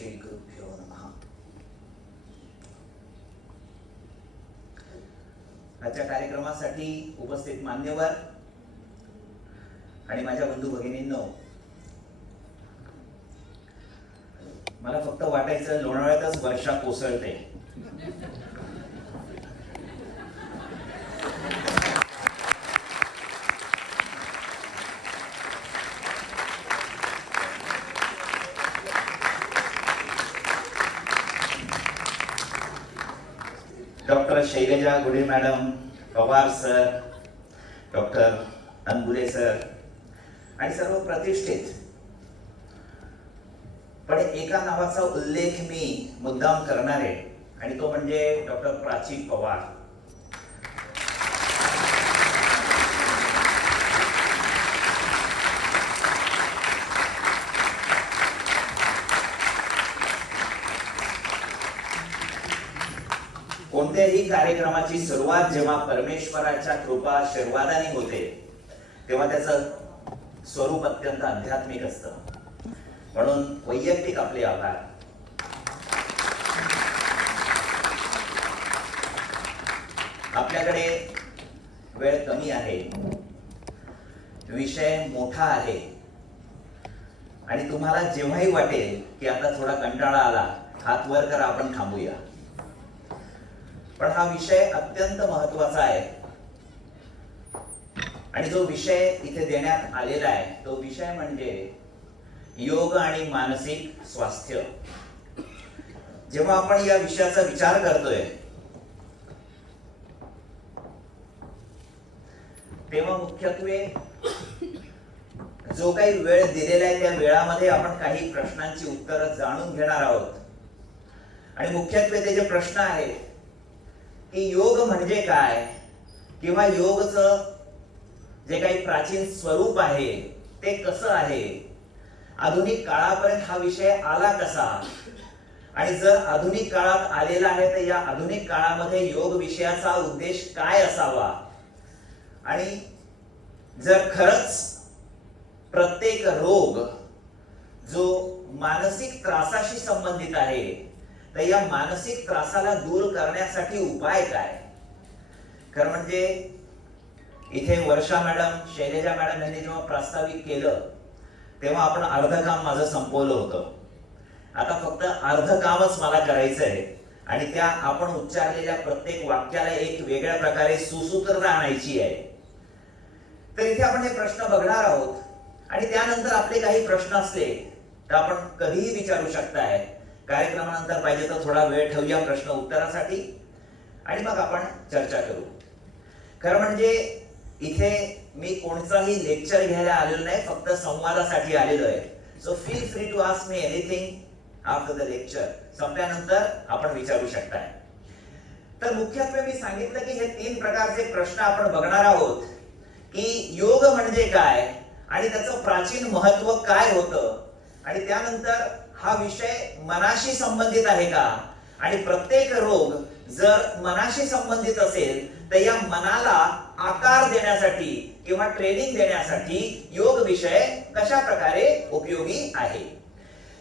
श्री गुरुभ्यो नमः आजच्या कार्यक्रमासाठी उपस्थित मान्यवर आणि माझ्या बंधू भगिनींनो मला फक्त वाटायचं लोणावळ्यातच वर्षा कोसळते. Doctor Shailaja Gude madam Pawar sir doctor Anbule sir आणि सर्व प्रतिष्ठित. पण एका नावाचा उल्लेख मी मुद्दाम करणार आहे आणि तो म्हणजे डॉक्टर प्राची पवार. कोणत्याही कार्यक्रमाची सुरुवात जेव्हा परमेश्वराच्या कृपा आशीर्वादाने होते तेव्हा त्याचं स्वरूप अत्यंत आध्यात्मिक असतं. म्हणून वैयक्तिक आपले आभार. आपल्याकडे वेळ कमी आहे. विषय मोठा आहे. आणि तुम्हाला जेव्हाही वाटेल की आता थोडा कंटाळा आला हात वर करा आपण थांबूया. पण हा विषय अत्यंत महत्त्वाचा आहे. आणि जो विषय इथे देण्यात आलेला आहे तो विषय म्हणजे योग आणि मानसिक स्वास्थ्य. जेव्हा आपण या विषयाचा विचार करतोय तेव्हा मुख्यत्वे जो काही वेळ दिलेला आहे त्या वेळामध्ये आपण काही प्रश्नांची उत्तरं जाणून घेणार आहोत. आणि मुख्यत्वे ते जे प्रश्न आहेत की योग म्हणजे काय? किंवा योगचं जे काही प्राचीन स्वरूप आहे ते कसं आहे? आधुनिक काळापर्यंत हा विषय आला कसा? आणि जर आधुनिक काळात आलेला आहे तर या आधुनिक काळामध्ये योग विषयाचा उद्देश काय असावा? आणि जर खरंच प्रत्येक रोग जो मानसिक त्रासाशी संबंधित आहे तर या मानसिक त्रासाला दूर करण्यासाठी उपाय काय? खरं म्हणजे इथे वर्षा मॅडम शैलेजा मॅडम यांनी जेव्हा प्रास्ताविक केलं तेव्हा आपण अर्ध काम माझं संपवलं होतं. आता फक्त अर्ध कामच मला करायचं आहे. आणि त्या आपण उच्चारलेल्या प्रत्येक वाक्याला एक वेगळ्या प्रकारे सुसूत्रता आणायची आहे. तर इथे आपण हे प्रश्न बघणार आहोत. आणि त्यानंतर आपले काही प्रश्न असले तर आपण कधीही विचारू शकताय कार्यक्रमानंतर पाहिजे तर थोडा वेळ ठेवूया प्रश्न उत्तरासाठी. आणि मग आपण चर्चा करू. खरं म्हणजे इथे मी कोणताही लेक्चर घ्यायला आलेलो नाही फक्त संवादासाठी आलेलो आहे. So feel free to ask me anything after the lecture संपल्यानंतर आपण विचारू शकताय. तर मुख्यत्वे मी सांगितलं की हे तीन प्रकारचे प्रश्न आपण बघणार आहोत. की योग म्हणजे काय? आणि त्याचं प्राचीन महत्त्व काय होतं? आणि त्यानंतर हा विषय मनाशी संबंधित आहे का? आणि प्रत्येक रोग जर मनाशी संबंधित असेल तर या मनाला आकार देण्यासाठी किंवा ट्रेनिंग देण्यासाठी योग विषय कशा प्रकारे उपयोगी आहे?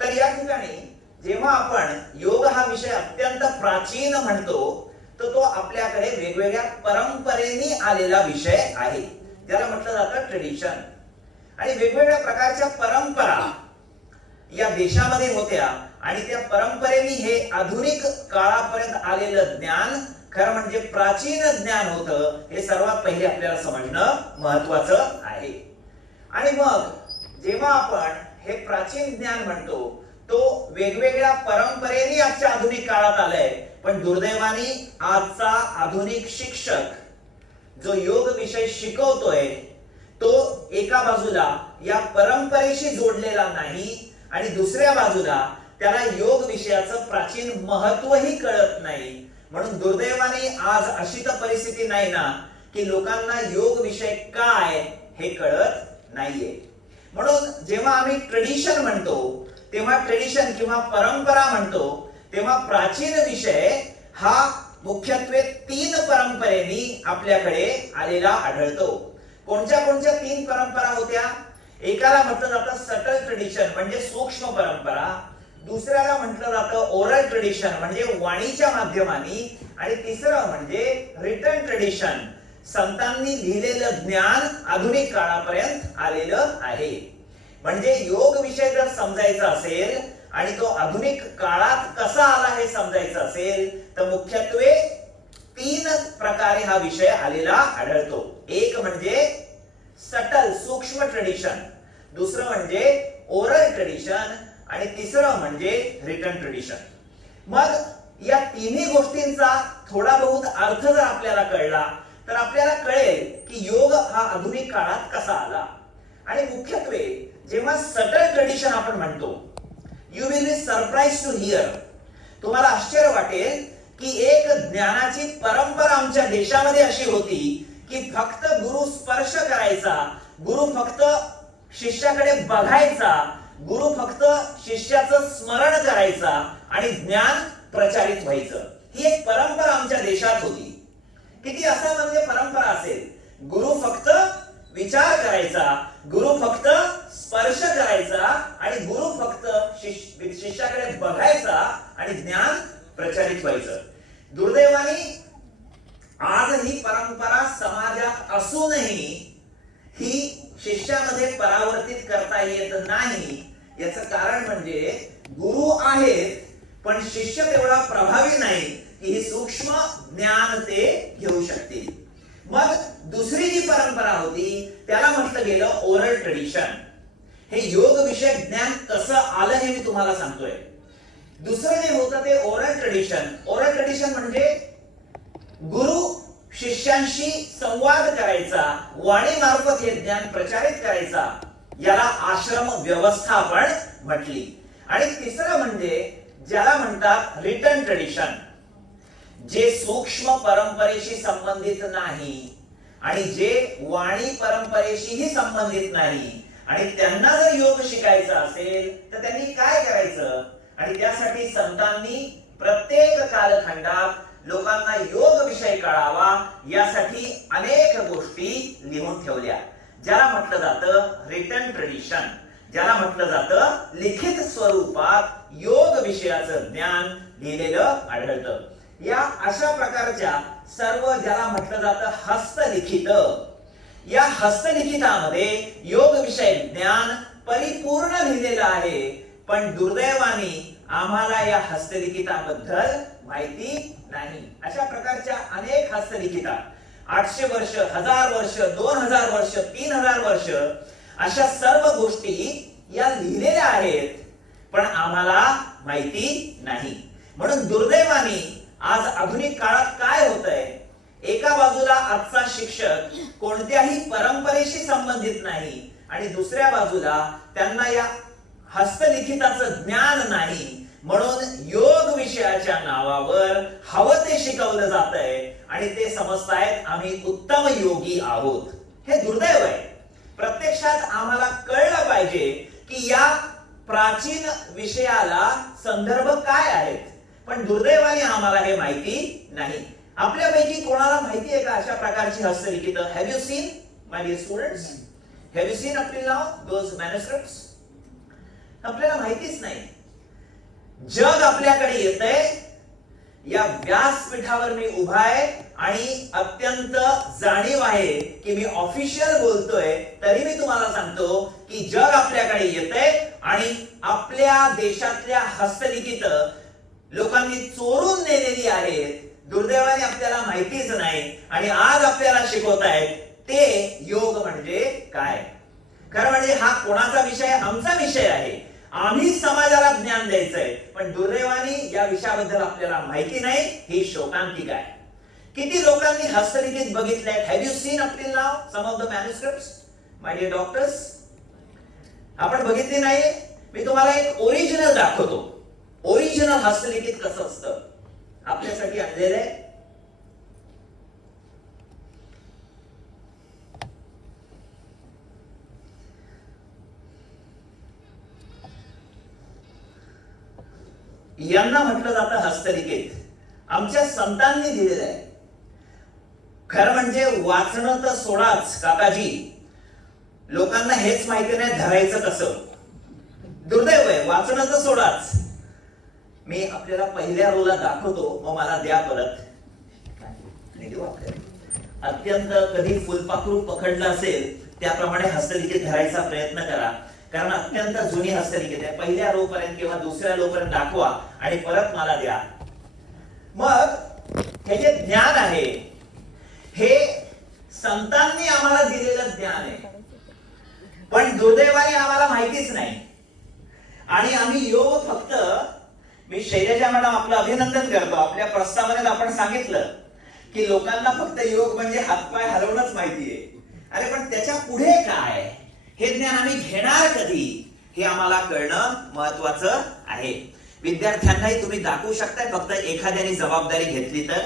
तर या ठिकाणी जेव्हा आपण योग हा विषय अत्यंत प्राचीन म्हणतो तर तो आपल्याकडे वेगवेगळ्या परंपरेने आलेला विषय आहे. ज्याला म्हटलं जातं ट्रेडिशन आणि वेगवेगळ्या प्रकारच्या परंपरा या देशामध्ये होत्या आणि त्या परंपरेने हे आधुनिक काळापर्यंत आलेलं ज्ञान खरं म्हणजे प्राचीन ज्ञान होतं हे सर्वात पहिले आपल्याला समजणं महत्वाचं आहे. आणि मग जेव्हा आपण हे प्राचीन ज्ञान म्हणतो तो वेगवेगळ्या परंपरेने आजच्या आधुनिक काळात आलाय. पण दुर्दैवाने आजचा आधुनिक शिक्षक जो योग विषय शिकवतोय तो एका बाजूला या परंपरेशी जोडलेला नाही आणि दुसऱ्या बाजूला त्याला योग विषयाचं प्राचीन महत्वही कळत नाही. म्हणून दुर्दैवाने आज अशी तर परिस्थिती नाही ना की लोकांना योग विषय काय हे कळत नाहीये. म्हणून जेव्हा आम्ही ट्रेडिशन म्हणतो तेव्हा ट्रेडिशन किंवा परंपरा म्हणतो तेव्हा प्राचीन विषय हा मुख्यत्वे तीन परंपरेनी आपल्याकडे आलेला आढळतो. कोणत्या कोणत्या तीन परंपरा होत्या? एकाला म्हटलं जातं सटल ट्रेडिशन म्हणजे सूक्ष्म परंपरा. दुसऱ्याला म्हटलं जातं ओरल ट्रेडिशन म्हणजे वाणीच्या माध्यमाने. आणि तिसरं म्हणजे रिटर्न ट्रेडिशन संतांनी लिहिलेलं ज्ञान आधुनिक काळापर्यंत आलेलं आहे. म्हणजे योग विषय जर समजायचा असेल आणि तो आधुनिक काळात कसा आला हे समजायचं असेल तर मुख्यत्वे तीन प्रकारे हा विषय आलेला आढळतो. एक म्हणजे सटल सूक्ष्म ट्रेडिशन दुसरं म्हणजे ओरल ट्रेडिशन आणि तिसरं म्हणजे रिटर्न ट्रेडिशन मग या तिन्ही गोष्टींचा थोडा बहुत अर्थ जर आपल्याला कळला तर आपल्याला कळेल की योग हा आधुनिक काळात कसा आला. आणि मुख्यत्वे जेव्हा सटल ट्रेडिशन आपण म्हणतो you will be surprise to hear तुम्हाला आश्चर्य वाटेल की एक ज्ञानाची परंपरा आमच्या देशामध्ये अशी होती की फक्त गुरु स्पर्श करायचा गुरु फक्त शिष्याकडे बघायचा गुरु फक्त शिष्याचं स्मरण करायचा आणि ज्ञान प्रचारित व्हायचं. ही एक परंपरा आमच्या देशात होती. किती असा म्हणजे परंपरा असेल? गुरु फक्त विचार करायचा गुरु फक्त स्पर्श करायचा आणि गुरु फक्त शिष्याकडे बघायचा आणि ज्ञान प्रचारित व्हायचं. दुर्दैवाने आज ही परंपरा समाजात असूनही ही शिष्यामध्ये परावर्तित करता येत नाही. याचं कारण म्हणजे गुरु आहेत पण शिष्य तेवढा प्रभावी नाही की ही सूक्ष्म ज्ञान ते घेऊ शकतील. मग दुसरी जी परंपरा होती त्याला म्हटलं गेलं ओरल ट्रेडिशन हे योग विषयक ज्ञान कसं आलं हे मी तुम्हाला सांगतोय. दुसरं जे होतं ते ओरल ट्रेडिशन ओरल ट्रेडिशन म्हणजे गुरु शिष्यांशी संवाद करायचा वाणी मार्फत हे ज्ञान प्रचारित करायचा याला आश्रम व्यवस्थापन म्हटली. आणि तिसरं म्हणजे ज्याला म्हणतात रिटर्न ट्रेडिशन जे सूक्ष्म परंपरेशी संबंधित नाही आणि जे वाणी परंपरेशीही संबंधित नाही आणि त्यांना जर योग शिकायचा असेल तर त्यांनी काय करायचं? आणि त्यासाठी संतांनी प्रत्येक कालखंडात लोकांना योग विषय कळावा यासाठी अनेक गोष्टी लिहून ठेवल्या. ज्याला म्हटलं जातं रिटर्न ट्रेडिशन ज्याला म्हटलं जातं लिखित स्वरूपात योग विषयाचं ज्ञान लिहिलेलं आढळतं. या अशा प्रकारच्या सर्व ज्याला म्हटलं जातं हस्तलिखित या हस्तलिखितामध्ये योग विषय ज्ञान परिपूर्ण लिहिलेलं आहे. पण दुर्दैवाने आम्हाला या हस्तलिखिताबद्दल माहिती नाही. अशा प्रकारच्या अनेक हस्तलिखिता आठशे वर्ष हजार वर्ष दोन हजार वर्ष तीन हजार वर्ष अशा सर्व गोष्टी या लिहिलेल्या आहेत पण आम्हाला माहिती नाही. म्हणून दुर्दैवाने आज आधुनिक काळात काय होतंय? एका बाजूला आजचा शिक्षक कोणत्याही परंपरेशी संबंधित नाही आणि दुसऱ्या बाजूला त्यांना या हस्तलिखिताचं ज्ञान नाही. म्हणून योग विषयाच्या नावावर हवं ते शिकवलं जात आहे आणि ते समजतायत आम्ही उत्तम योगी आहोत. हे दुर्दैव आहे. प्रत्यक्षात आम्हाला कळलं पाहिजे की या प्राचीन विषयाला संदर्भ काय आहेत. पण दुर्दैवाने आम्हाला हे माहिती नाही. आपल्यापैकी कोणाला माहिती आहे का अशा प्रकारची हस्तलिखित? Have you seen my dear students have you seen up now those manuscripts आपल्याला माहितीच नाही. जग आपल्याकडे येतंय. या व्यासपीठावर मी उभा आहे आणि अत्यंत जाणीव आहे की मी ऑफिशियल बोलतोय तरी मी तुम्हाला सांगतो की जग आपल्याकडे येतंय आणि आपल्या देशातल्या हस्तलिखित लोकांनी चोरून नेलेली आहेत. दुर्दैवाने आपल्याला माहितीच नाही आणि आज आपल्याला शिकवत आहेत ते योग म्हणजे काय? खरं म्हणजे हा कोणाचा विषय? आमचा विषय आहे. आम्ही समाजाला ज्ञान द्यायचंय. पण दुर्दैवाने या विषयाबद्दल आपल्याला माहिती नाही ही शोकांतिक आहे. किती लोकांनी हस्तलिखित बघितलंय? Have you seen up now some of the manuscript my dear doctors आपण बघितली नाही. मी तुम्हाला एक ओरिजिनल दाखवतो. ओरिजिनल हस्तलिखित कसं असतं? आपल्यासाठी आणलेलं आहे. यांना म्हटलं जातं हस्तलिखित. आमच्या संतांनी दिलेलं आहे. खरं म्हणजे वाचणं तर सोडाच काकाजी. लोकांना हेच माहिती नाही धरायचं कसं? दुर्दैव आहे वाचणं तर सोडाच. मी आपल्याला पहिल्या रोला दाखवतो मग मला द्या परत. अत्यंत कधी फुलपाखरू पकडलं असेल त्याप्रमाणे हस्तलिखित धरायचा प्रयत्न करा. कारण अत्यंत जुनी हस्तलिखित आहे. पहिल्या रो पर्यंत किंवा दुसऱ्या रो पर्यंत दाखवा आणि परत मला द्या. मग हे जे ज्ञान आहे हे संतांनी आम्हाला दिलेलं ज्ञान आहे. पण दुर्दैवाने आम्हाला माहितीच नाही. आणि आम्ही योग फक्त मी शैलजा मॅडम आपलं अभिनंदन करतो. आपल्या प्रस्तावनेत आपण सांगितलं की लोकांना फक्त योग म्हणजे हातपाय हलवणंच माहितीये अरे पण त्याच्या पुढे काय? हे ज्ञान आम्ही घेणार कधी? हे आम्हाला कळणं महत्वाचं आहे. विद्यार्थ्यांनाही तुम्ही दाखवू शकताय फक्त एखाद्याने जबाबदारी घेतली तर.